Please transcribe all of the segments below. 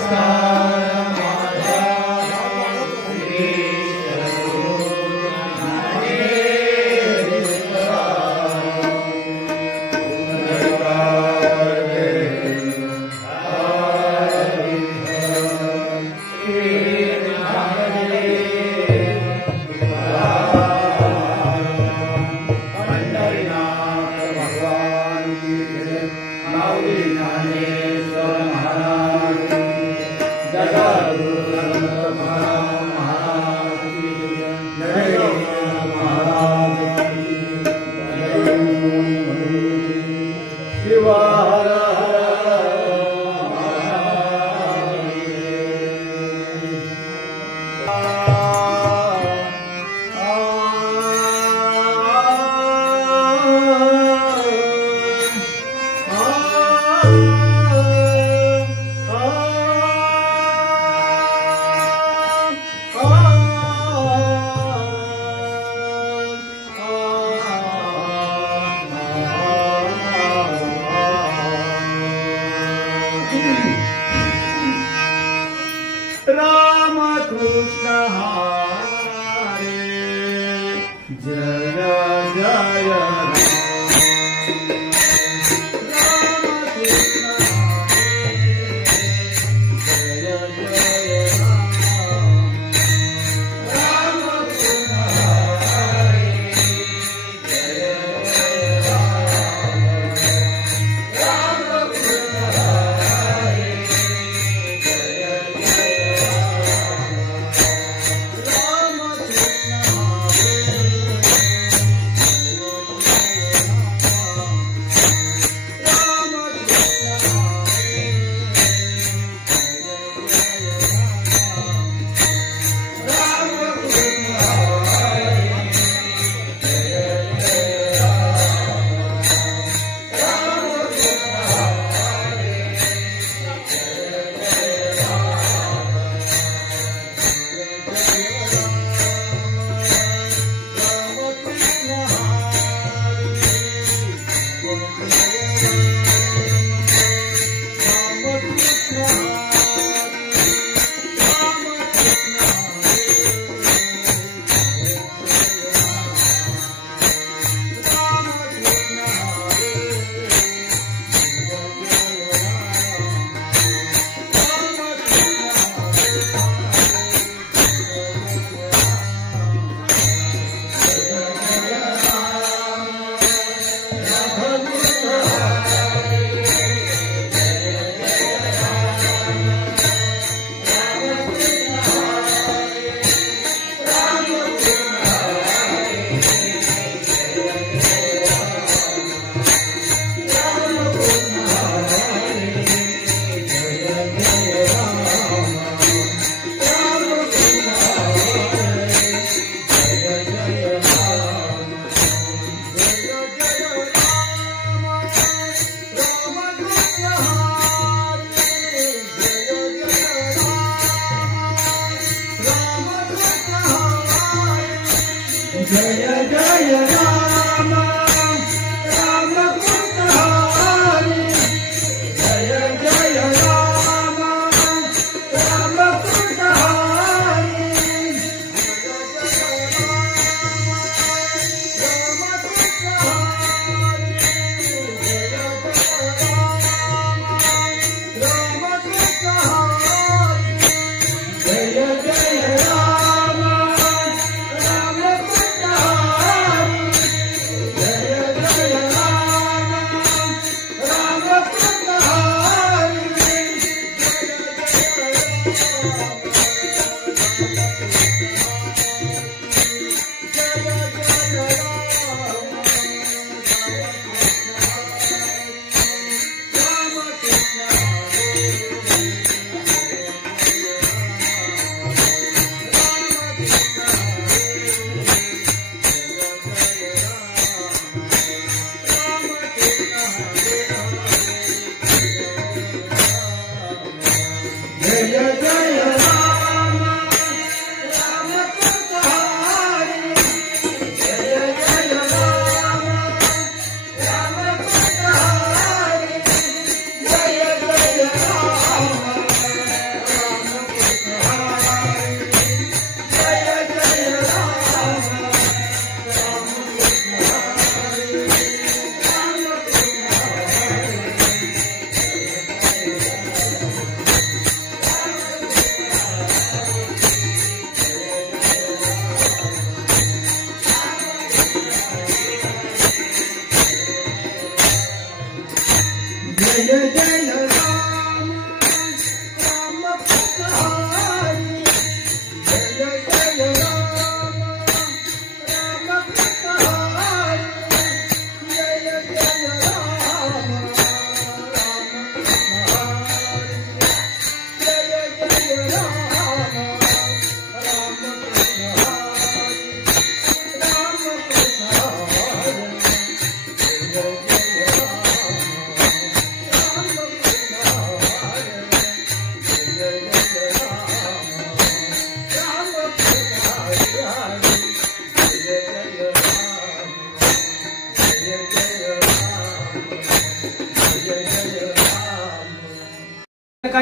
está. Yeah.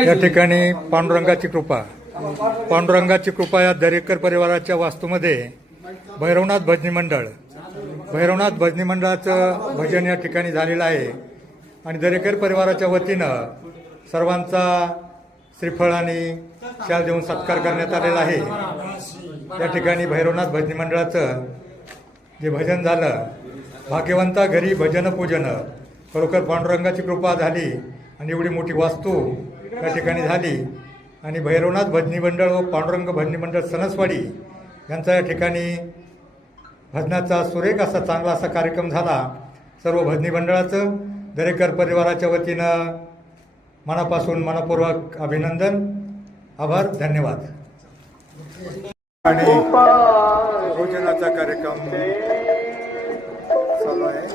या ठिकाणी पांडुरंगाची कृपा. पांडुरंगाची कृपा या दरेकर परिवाराच्या वास्तूमध्ये भैरवनाथ भजनी मंडळ. भैरवनाथ भजनी मंडळाचं भजन या ठिकाणी झालेलं आहे. आणि दरेकर परिवाराच्या वतीनं सर्वांचा श्रीफळ आणि शाल देऊन सत्कार करण्यात आलेला आहे. या ठिकाणी भैरवनाथ भजनी मंडळाचं जे भजन झालं भाग्यवंता घरी भजन पूजन खरोखर पांडुरंगाची कृपा झाली आणि एवढी मोठी वास्तू या ठिकाणी झाली. आणि भैरवनाथ भजनी मंडळ व पांडुरंग भजनी मंडळ सणसवाडी यांचा या ठिकाणी भजनाचा सुरेख असा चांगला असा कार्यक्रम झाला. सर्व भजनी मंडळाचं दरेकर परिवाराच्या वतीनं मनापासून मनपूर्वक अभिनंदन आभार धन्यवाद. आणि भोजनाचा कार्यक्रम चालू आहे.